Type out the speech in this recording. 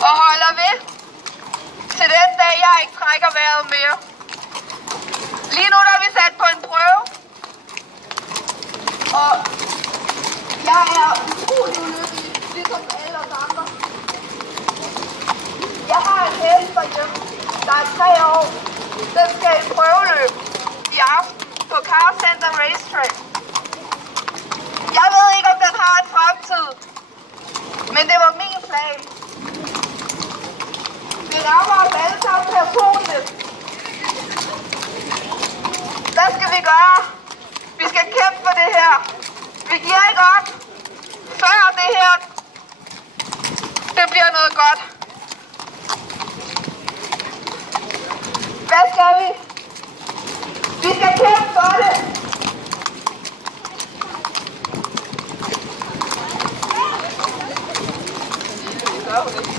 og holder ved til den dag, jeg ikke trækker vejret mere. Lige nu der er vi sat på en prøve, og jeg er utrolig ulykkelig, ligesom alle os andre. Jeg har en hest derhjemme, der er 3 år. Den skal i prøveløb i aften på Car Center Racetrack. Jeg ved ikke, om den har en fremtid, men det var min plan. Det rammer os alle sammen personligt. Hvad skal vi gøre? Vi skal kæmpe for det her. Vi giver ikke op, før det her det bliver noget godt. Hvad skal vi? Vi skal kæmpe for det. Gør hun ikke?